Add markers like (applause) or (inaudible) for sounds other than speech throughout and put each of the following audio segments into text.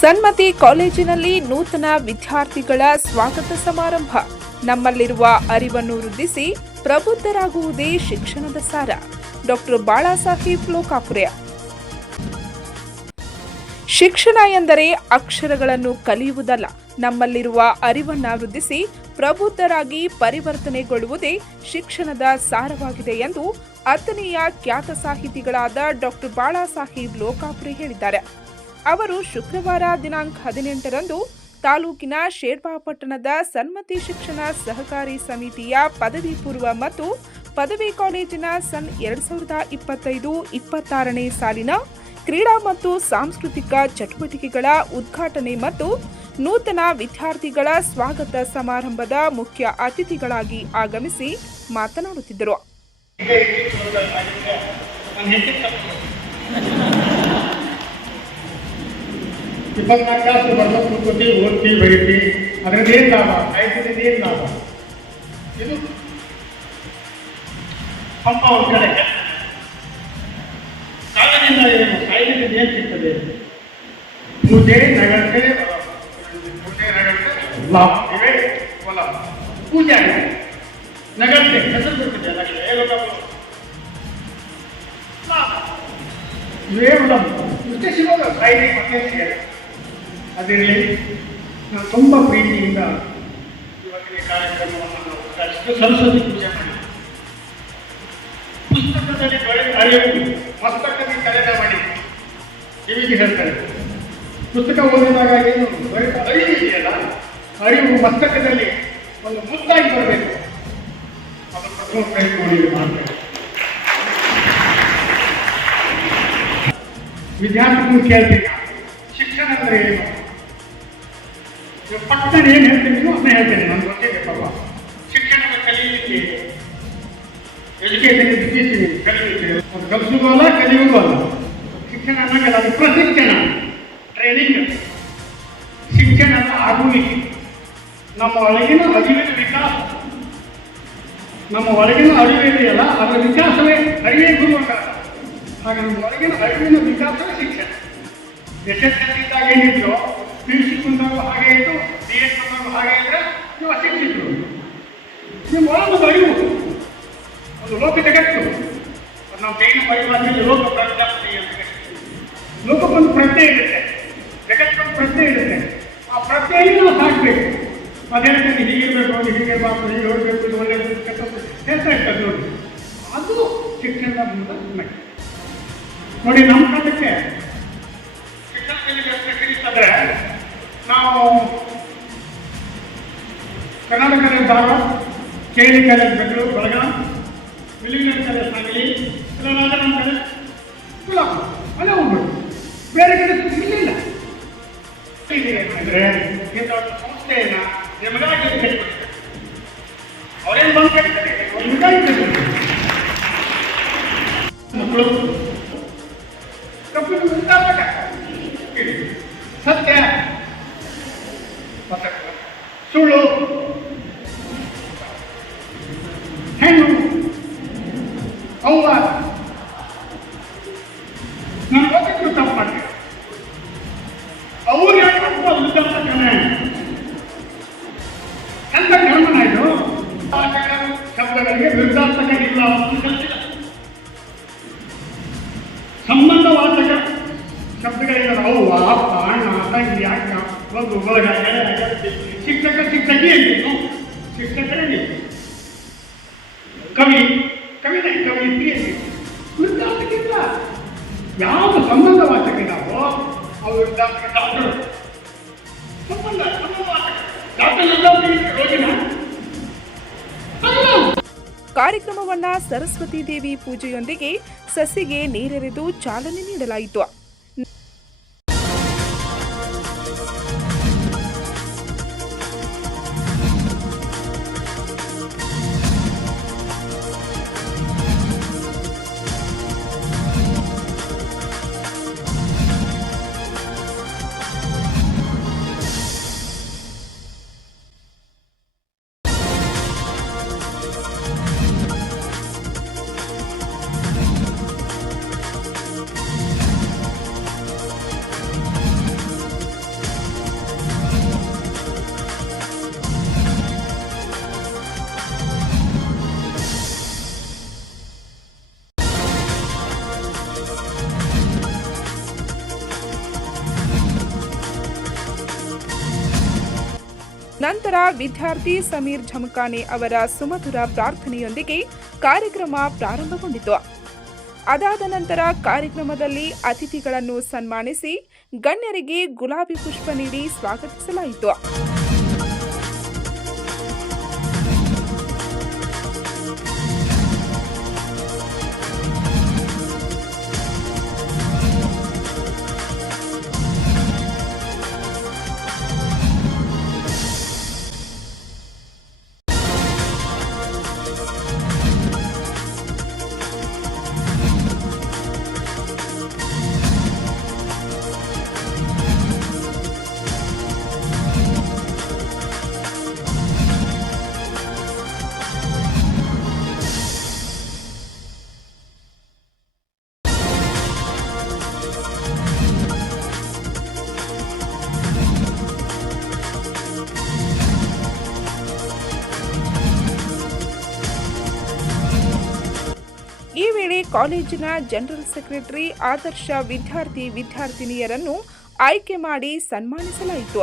ಸನ್ಮತಿ ಕಾಲೇಜಿನಲ್ಲಿ ನೂತನ ವಿದ್ಯಾರ್ಥಿಗಳ ಸ್ವಾಗತ ಸಮಾರಂಭ. ನಮ್ಮಲ್ಲಿರುವ ಅರಿವನ್ನು ವೃದ್ಧಿಸಿ ಪ್ರಬುದ್ಧರಾಗುವುದೇ ಶಿಕ್ಷಣದ ಸಾರ. ಡಾಕ್ಟರ್ ಬಾಳಾಸಾಹೇಬ್ ಲೋಕಾಪುರ. ಶಿಕ್ಷಣ ಎಂದರೆ ಅಕ್ಷರಗಳನ್ನು ಕಲಿಯುವುದಲ್ಲ. ನಮ್ಮಲ್ಲಿರುವ ಅರಿವನ್ನ ವೃದ್ಧಿಸಿ ಪ್ರಬುದ್ಧರಾಗಿ ಪರಿವರ್ತನೆಗೊಳ್ಳುವುದೇ ಶಿಕ್ಷಣದ ಸಾರವಾಗಿದೆ ಎಂದು ಅತನೆಯ ಖ್ಯಾತ ಸಾಹಿತಿಗಳಾದ ಡಾಕ್ಟರ್ ಬಾಳಾಸಾಹೇಬ್ ಲೋಕಾಪುರಿ ಹೇಳಿದ್ದಾರೆ. ಅವರು ಶುಕ್ರವಾರ ದಿನಾಂಕ ಹದಿನೆಂಟರಂದು ತಾಲೂಕಿನ ಶೇರ್ಪಾಪಟ್ಟಣದ ಸನ್ಮತಿ ಶಿಕ್ಷಣ ಸಹಕಾರಿ ಸಮಿತಿಯ ಪದವಿ ಪೂರ್ವ ಮತ್ತು ಪದವಿ ಕಾಲೇಜಿನ ಸನ್ ಎರಡು ಸಾವಿರದ ಇಪ್ಪತ್ತೈದು ಇಪ್ಪತ್ತಾರನೇ ಸಾಲಿನ ಕ್ರೀಡಾ ಮತ್ತು ಸಾಂಸ್ಕೃತಿಕ ಚಟುವಟಿಕೆಗಳ ಉದ್ಘಾಟನೆ ಮತ್ತು ನೂತನ ವಿದ್ಯಾರ್ಥಿಗಳ ಸ್ವಾಗತ ಸಮಾರಂಭದ ಮುಖ್ಯ ಅತಿಥಿಗಳಾಗಿ ಆಗಮಿಸಿ ಮಾತನಾಡುತ್ತಿದ್ದರು. (laughs) ಇಪ್ಪತ್ನಾಲ್ಕು ತಾಸು ಬರ್ಬೇಕು ಕೂತ್ಕೊತಿ ಓದ್ತಿ ಬರೀತಿ ಅದರಿಂದ ಏನು ಲಾಭ ಸಾಹಿತ್ಯದಿಂದ ಏನು ಲಾಭ ಇದು ಪಂಪ ಒಂದು ಕಡೆ ಕಾವ್ಯದಿಂದ ಏನು ಸಾಹಿತ್ಯದಿಂದ ಏನು ಸಿಗ್ತದೆ ಪೂಜೆ ನಗರತೆ ಪೂಜೆ ನಗರತೆ ಲಾಭ ಇವೇ ಹೊಲ ಪೂಜೆ ಆಗಿದೆ ನಗರತೆ ಹೆಸರು ಬರ್ತದೆ ನಗರ ಹೇಳೋದು ಲಾಭ ಇವೇ ಹೊಲ ಇಷ್ಟೇ ಸಿಗೋದು ಸಾಹಿತ್ಯ ಮತ್ತೆ ಸಿಗಲ್ಲ ಅದಿರಲಿ ನಾವು ತುಂಬ ಪ್ರೀತಿಯಿಂದ ಇವತ್ತಿನ ಕಾರ್ಯಕ್ರಮವನ್ನು ನಾವು ಉದ್ಘಾಟಿಸಿದ್ದು ಸರಸ್ವತಿ ಪೂಜೆ ಮಾಡಿ. ಪುಸ್ತಕದಲ್ಲಿ ಬಳಿ ಅರಿವು ಮಸ್ತಕದಲ್ಲಿ ಕಲೆದ ಮಾಡಿ. ಕಿವಿಗೆ ಹೇಳ್ತಾರೆ ಪುಸ್ತಕ ಓದಿದಾಗ ಏನು ಅರಿವು ಇದೆಯಲ್ಲ, ಅರಿವು ಮಸ್ತಕದಲ್ಲಿ ಒಂದು ಮುದ್ದಾಗಿ ಬರಬೇಕು. ಅದು ಪ್ರಥಮ ಪ್ರಯತ್ನ ಮಾಡಿ ಮಾಡ್ತಾರೆ ವಿದ್ಯಾರ್ಥಿಗಳು ಕೇಳ್ತೀನಿ ಶಿಕ್ಷಣ ಅಂದರೆ ಏನು? ಪಟ್ಟಣ ಏನು ಹೇಳ್ತೀನಿ ಅದನ್ನ ಹೇಳ್ತೇನೆ ನಾನು ಗೊತ್ತಿದೆ ಪಾಪ. ಶಿಕ್ಷಣದ ಕಲಿಯಲಿಕ್ಕೆ ಎಜುಕೇಷನ್ ಟೀಚಿಂಗ್ ಕಲಿಯಲಿಕ್ಕೆ ಅದು ಕಲಿಸುವುದು ಅಲ್ಲ ಕಲಿಯುವುದು ಅಲ್ಲ. ಶಿಕ್ಷಣ ಅನ್ನೋಂಗಿಲ್ಲ ಅದು ಪ್ರಶಿಕ್ಷಣ ಟ್ರೈನಿಂಗ್ ಶಿಕ್ಷಣ ಆಗುವಿಕೆ ನಮ್ಮ ಒಳಗಿನ ಅರಿವಿನ ವಿಕಾಸ. ನಮ್ಮ ಒಳಗಿನ ಅರಿವಿದೆಯಲ್ಲ ಅದರ ವಿಕಾಸವೇ ಅರಿವೇ ಗುರು ಅಂತಾರೆ ಹಾಗೆ ನಮ್ಮ ಒಳಗಿನ ಅರಿವಿನ ವಿಕಾಸವೇ ಶಿಕ್ಷಣ. ಯಶಸ್ಸಿದ್ದಾಗ ಏನಿದ್ರು ಸಿ ಬಂದಾಗ ಹಾಗೆ ಇತ್ತು ಬಿ ಎಸ್ ಬಂದಾಗ ಹಾಗೆ ಇದ್ರೆ ನೀವು ಸಿಕ್ಕಿದ್ರು ನಿಮ್ಮ ಒಂದು ಅರಿವು ಒಂದು ಲೋಕ ಜಗತ್ತು ನಾವು ಜೈನ ಪರಿಭಾಷೆಯಲ್ಲಿ ಲೋಕ ಪ್ರಜ್ಞಾಪತಿ ಅಂತ ಲೋಕಕ್ಕೊಂದು ಪ್ರಜ್ಞೆ ಇರುತ್ತೆ. ಜಗತ್ತೊಂದು ಪ್ರಜ್ಞೆ ಇರುತ್ತೆ. ಆ ಪ್ರಜ್ಞೆಯನ್ನು ನಾವು ಸಾಕಬೇಕು. ಅದೇ ರೀತಿ ಹೀಗಿರ್ಬೇಕು ಅದು ಹೀಗಿರ್ಬಾರ್ದು, ಹೀಗೆ ಹೋಗ್ಬೇಕು ಇದು ಒಳ್ಳೆಯದು ಕೆಟ್ಟದ್ದು ಹೇಳ್ತಾ ಇರ್ತದೆ ನೋಡಿ. ಅದು ಶಿಕ್ಷಣದ ಮೂಲ ನೋಡಿ, ನಮ್ಮ ಕಾಲಕ್ಕೆ ಶಿಕ್ಷಣದಲ್ಲಿ ಎಷ್ಟು ಕಲಿಸ್ತಂದ್ರೆ ನಾವು Karnataka college Dharwad K college Bengaluru, Belgaum Willingdon college Sangli ಇಲ್ಲ ರಾಜಾರಾಮ್ ಕಾಲೇಜ್ ಕುಲಾಪುರ ಅಲ್ಲೇ ಹೋಗ್ಬೇಕು ಬೇರೆ ಕಡೆ ಇಲ್ಲಿಲ್ಲ. ಅಂದರೆ ಇಂಥ ಒಂದು ಸಂಸ್ಥೆಯನ್ನ ನಿಮಗಾಗಿ ಕಟ್ಟಿಬಿಡ್ತಾರೆ ಅವರೇನು ಬಂದು ಕಟ್ಟಿದ್ದಾರೆ ಮಕ್ಕಳು, ಕಪ್ಪು ಸತ್ಯ. ಸುಳ್ಳು. ಹೆಣ್ಣು. ಅವ್ವ. ನಾನು ಗೊತ್ತಿದ್ರು ತಪ್ಪು ಮಾಡ್ತೀನಿ ಅವ್ರು ಯಾಕೆ ತಪ್ಪು ತಪ್ಪ ಕಣೆ. ಎಂತ ಕರ್ಮನ ಇದು? ಶಬ್ದಗಳಿಗೆ ವಿರುದ್ಧಾರ್ಥಕ ಇಲ್ಲ ಸಂಬಂಧವಾದ ಕಲಿಸಿಲ್ಲ ಸಂಬಂಧವಾಚಕ ಶಬ್ದಗಳಿಂದ ಅವ್ವ ಅಪ್ಪ ಅಣ್ಣ ತಂಗಿ ಅಕ್ಕ ಒಂದು ಗೆಳತಿ, ಶಿಕ್ಷಕ ಶಿಕ್ಷಕಿ ಅಂತಿತ್ತು ಶಿಕ್ಷಕರೇ ನೀವು. ಕವಿ ಕವಿತೆ ಕವಿತ್ರಿ ಅಂತಿತ್ತು ವೃದ್ಧಾರ್ಥಕ್ಕಿಂತ ಯಾವ ಸಂಬಂಧವಾಚಕ ಇದಾವೋ ಅವು ವೃದ್ಧಾರ್ಥಕ ಡಾಕ್ಟರ್. ಸಂಬಂಧ ಸಂಬಂಧ ಡಾಕ್ಟರ್ ವೃದ್ಧಾರ್ಥಕ್ಕೆ ರೋಗಿನ? ಕಾರ್ಯಕ್ರಮವನ್ನ ಸರಸ್ವತಿ ದೇವಿ ಪೂಜೆಯೊಂದಿಗೆ ಸಸಿಗೆ ನೀರೆರೆದು ಚಾಲನೆ ನೀಡಲಾಯಿತು. ನಂತರ ವಿದ್ಯಾರ್ಥಿ ಸಮೀರ್ ಝಮಕಾನಿ ಅವರ ಸುಮಧುರ ಪ್ರಾರ್ಥನೆಯೊಂದಿಗೆ ಕಾರ್ಯಕ್ರಮ ಪ್ರಾರಂಭಗೊಂಡಿತು. ಅದಾದ ನಂತರ ಕಾರ್ಯಕ್ರಮದಲ್ಲಿ ಅತಿಥಿಗಳನ್ನು ಸನ್ಮಾನಿಸಿ ಗಣ್ಯರಿಗೆ ಗುಲಾಬಿ ಪುಷ್ಪ ನೀಡಿ ಸ್ವಾಗತಿಸಲಾಯಿತು. ವೇಳೆ ಕಾಲೇಜಿನ ಜನರಲ್ ಸೆಕ್ರೆಟರಿ ಆದರ್ಶ ವಿದ್ಯಾರ್ಥಿ ವಿದ್ಯಾರ್ಥಿನಿಯರನ್ನು ಆಯ್ಕೆ ಮಾಡಿ ಸನ್ಮಾನಿಸಲಾಯಿತು.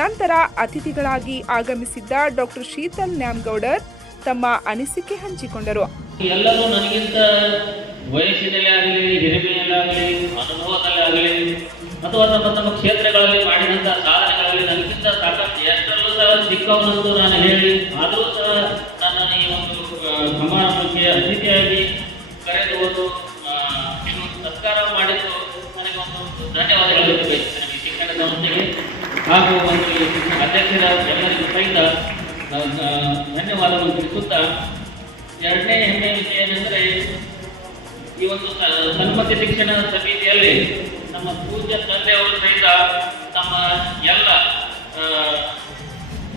ನಂತರ ಅತಿಥಿಗಳಾಗಿ ಆಗಮಿಸಿದ್ದ ಡಾಕ್ಟರ್ ಶೀತಲ್ ನ್ಯಾಮ್ಗೌಡರ್ ತಮ್ಮ ಅನಿಸಿಕೆ ಹಂಚಿಕೊಂಡರು. ಎಲ್ಲರೂ ನನಗಿಂತ ವಯಸ್ಸಿನಲ್ಲಿ ಆಗಲಿ ಹಿರಿಮೆಯಲ್ಲಾಗಲಿ ಅನುಭವದಲ್ಲಾಗಲಿ ಅಥವಾ ತಮ್ಮ ತಮ್ಮ ಕ್ಷೇತ್ರಗಳಲ್ಲಿ ಮಾಡಿದಂಥ ಸಾಧನೆಗಳಲ್ಲಿ ನನಗಿಂತ ಸಾಕಷ್ಟು ಎಷ್ಟರಲ್ಲೂ ಸಹ ಚಿಕ್ಕವನಂತೂ ನಾನು ಹೇಳಿ, ಆದರೂ ಸಹ ನನ್ನ ಈ ಒಂದು ಸಮಾರಂಭಕ್ಕೆ ಅತಿಥಿಯಾಗಿ ಕರೆದು ಒಂದು ಸತ್ಕಾರ ಮಾಡಿದ್ದು ನನಗೆ ಒಂದು ಧನ್ಯವಾದಗಳು. ನನಗೆ ಶಿಕ್ಷಣ ಸಂಸ್ಥೆಗೆ ಹಾಗೂ ಒಂದು ಅಧ್ಯಕ್ಷರ ಎಲ್ಲರಿಗೂ ಸಹಿತ ಧನ್ಯವಾದವನ್ನು ತಿಳಿಸುತ್ತಾ ಎರಡನೇ ಹೆಮ್ಮೆ ವಿಷಯ ಏನೆಂದರೆ ಈ ಒಂದು ಸನ್ಮತಿ ಶಿಕ್ಷಣ ಸಮಿತಿಯಲ್ಲಿ ನಮ್ಮ ಪೂಜ್ಯ ತಂದೆಯವರು ಸಹಿತ ತಮ್ಮ ಎಲ್ಲ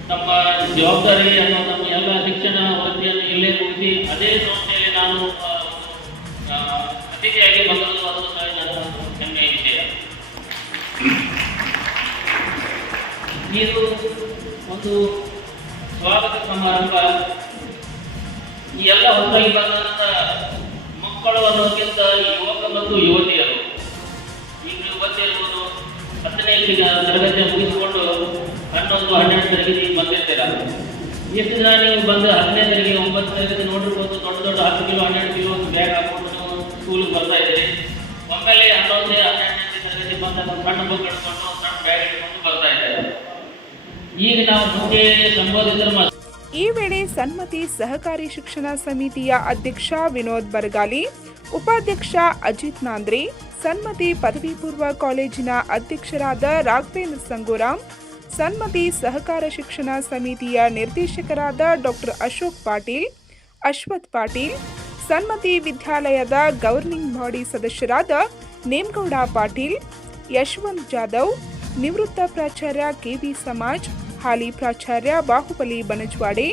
ತಮ್ಮ ಜವಾಬ್ದಾರಿಯನ್ನು ನಮ್ಮ ಎಲ್ಲ ಶಿಕ್ಷಣ ವೃತ್ತಿಯನ್ನು ಇಲ್ಲೇ ಮುಗಿಸಿ ಅದೇ ಸಂಸ್ಥೆಯಲ್ಲಿ ನಾನು ಅತಿಥಿಯಾಗಿ ಇದು ಒಂದು ಸ್ವಾಗತ ಸಮಾರಂಭ. ಈ ಎಲ್ಲ ಹೊಸದಾಗಿ ಬಂದಂತ ಮಕ್ಕಳು ಅನ್ನೋದಕ್ಕಿಂತ ಈ ಯುವಕ ಮತ್ತು ಯುವತಿಯರು. ಈಗ ಗೊತ್ತಿರ್ಬೋದು ಹತ್ತನೇ ತರಗತಿ ಮುಗಿಸಿಕೊಂಡು ಹನ್ನೊಂದು, ಹನ್ನೆರಡು ತರಗತಿ ಬಂದಿರ್ತೀರ? ಎಷ್ಟು ದಿನ ನೀವು ಬಂದು ಹತ್ತನೇ ತರಗತಿ, ಒಂಬತ್ತು ತರಗತಿ ನೋಡಿರ್ಬೋದು. ದೊಡ್ಡ ದೊಡ್ಡ ಹತ್ತು ಕಿಲೋ, ಹನ್ನೆರಡು ಕಿಲೋ ಒಂದು ಬ್ಯಾಗ್ ಹಾಕೊಂಡು ಸ್ಕೂಲ್ಗೆ ಸ್ಕೂಲಿಗೆ ಬರ್ತಾ ಇದ್ದೀರಿ. ಒಮ್ಮೆಲೆ ಹನ್ನೊಂದನೇ ಹನ್ನೆರಡನೇ ತರಗತಿ ಒಂದು ಸಣ್ಣ ಒಂದು ಸಣ್ಣ ಬ್ಯಾಗ್ ಹಿಡ್ಕೊಂಡು ಬರ್ತಾ ಇದ್ದಾರೆ. ಈಗ ನಾವು ಈ ವೇಳೆ ಸನ್ಮತಿ ಸಹಕಾರಿ ಶಿಕ್ಷಣ ಸಮಿತಿಯ ಅಧ್ಯಕ್ಷ ವಿನೋದ್ ಬರಗಾಲಿ, ಉಪಾಧ್ಯಕ್ಷ ಅಜಿತ್ ನಾಂದ್ರಿ, ಸನ್ಮತಿ ಪದವಿ ಪೂರ್ವ ಕಾಲೇಜಿನ ಅಧ್ಯಕ್ಷರಾದ ರಾಘವೇಂದ್ರ ಸಂಗೂರಾಮ್, ಸನ್ಮತಿ ಸಹಕಾರ ಶಿಕ್ಷಣ ಸಮಿತಿಯ ನಿರ್ದೇಶಕರಾದ ಡಾಕ್ಟರ್ ಅಶೋಕ್ ಪಾಟೀಲ್, ಅಶ್ವಥ್ ಪಾಟೀಲ್, ಸನ್ಮತಿ ವಿದ್ಯಾಲಯದ ಗವರ್ನಿಂಗ್ ಬಾಡಿ ಸದಸ್ಯರಾದ ನೇಮಗೌಡ ಪಾಟೀಲ್, ಯಶವಂತ್ ಜಾಧವ್, ನಿವೃತ್ತ ಪ್ರಾಚಾರ್ಯ ಕೆವಿ ಸಮಾಜ್ ಹಾಲಿ ಪ್ರಾಚಾರ್ಯ ಬಾಹುಬಲಿ ಬನಜ್ವಾಡೆ,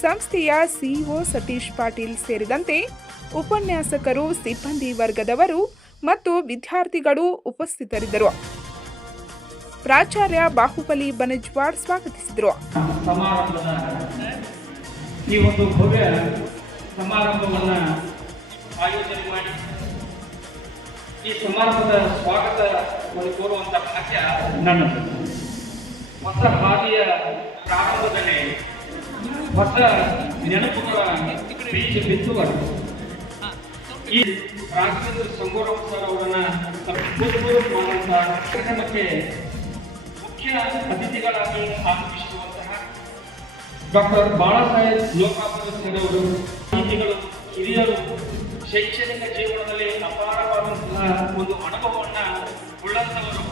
ಸಂಸ್ಥೆಯ ಸಿಇಒ ಸತೀಶ್ ಪಾಟೀಲ್ ಸೇರಿದಂತೆ ಉಪನ್ಯಾಸಕರು, ಸಿಬ್ಬಂದಿ ವರ್ಗದವರು ಮತ್ತು ವಿದ್ಯಾರ್ಥಿಗಳು ಉಪಸ್ಥಿತರಿದ್ದರು. ಪ್ರಾಚಾರ್ಯ ಬಾಹುಬಲಿ ಬನಜ್ವಾಡ್ ಸ್ವಾಗತಿಸಿದರು. ಈ ಒಂದು ಭವ್ಯ ಸಮಾರಂಭವನ್ನು ಆಯೋಜನೆ ಮಾಡಿ, ಈ ಸಮಾರಂಭದ ಸ್ವಾಗತ ಕೋರುವಂತಹ ಕೋರುವಂತ ಭಾಗ್ಯ ನನ್ನದು. ಹೊಸ ಹಾದಿಯ ಪ್ರಾರಂಭದಲ್ಲಿ ಹೊಸ ನೆನಪುಗಳ ಬೀಜ ಬಿತ್ತುವ ಈ ರಾಜ್ಯದ ಸಂಗೋರಂ ಸರ್ ಅವರನ್ನ ಮಾಡುವಂತಹ ಕಾರ್ಯಕ್ರಮಕ್ಕೆ ಮುಖ್ಯ ಅತಿಥಿಗಳಾಗಿ ಆಗಮಿಸಿರುವಂತಹ ಡಾಕ್ಟರ್ ಸರ್ ಅವರು ಅತಿಥಿಗಳು, ಹಿರಿಯರು, ಶೈಕ್ಷಣಿಕ ಜೀವನದಲ್ಲಿ ಅಪಾರವಾದಂತಹ ಒಂದು ಅನುಭವವನ್ನು ಉಳ್ಳಂತವರು.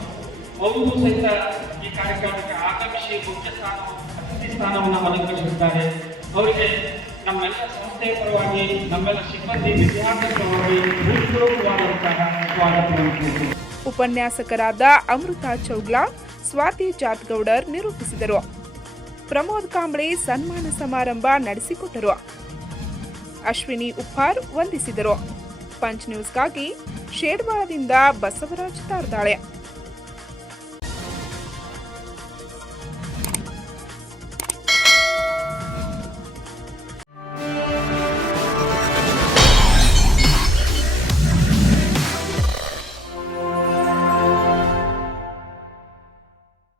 ಅವರಿಗೂ ಸಹಿತ ಈ ಕಾರ್ಯಕ್ರಮಕ್ಕೆ ಆಗಮಿಸಿ ಮುಖ್ಯ ಸ್ಥಾನ, ಅತಿಥಿ ಸ್ಥಾನವನ್ನು ಅಲಂಕರಿಸಿದ್ದಾರೆ ಅವರಿಗೆ ನಮ್ಮೆಲ್ಲ ಸಂಸ್ಥೆಯ ಪರವಾಗಿ, ನಮ್ಮೆಲ್ಲ ಸಿಬ್ಬಂದಿ ವಿದ್ಯಾರ್ಥಿ ಪರವಾಗಿ ಹೃತ್ಪೂರ್ವಕವಾದಂತಹ ಸ್ವಾಗತವನ್ನು. ಉಪನ್ಯಾಸಕರಾದ ಅಮೃತ ಚೌಗ್ಲಾ, ಸ್ವಾತಿ ಜಾತ್ಗೌಡರ್ ನಿರೂಪಿಸಿದರು. ಪ್ರಮೋದ್ ಕಾಂಬ್ಳೆ ಸನ್ಮಾನ ಸಮಾರಂಭ ನಡೆಸಿಕೊಟ್ಟರು. ಅಶ್ವಿನಿ ಉಪ್ಪಾರ್ ವಂದಿಸಿದರು. ಪಂಚ್ ನ್ಯೂಸ್ಗಾಗಿ ಶೇಡ್ವಾಳದಿಂದ ಬಸವರಾಜ್ ತಾರ್ದಾಳೆ.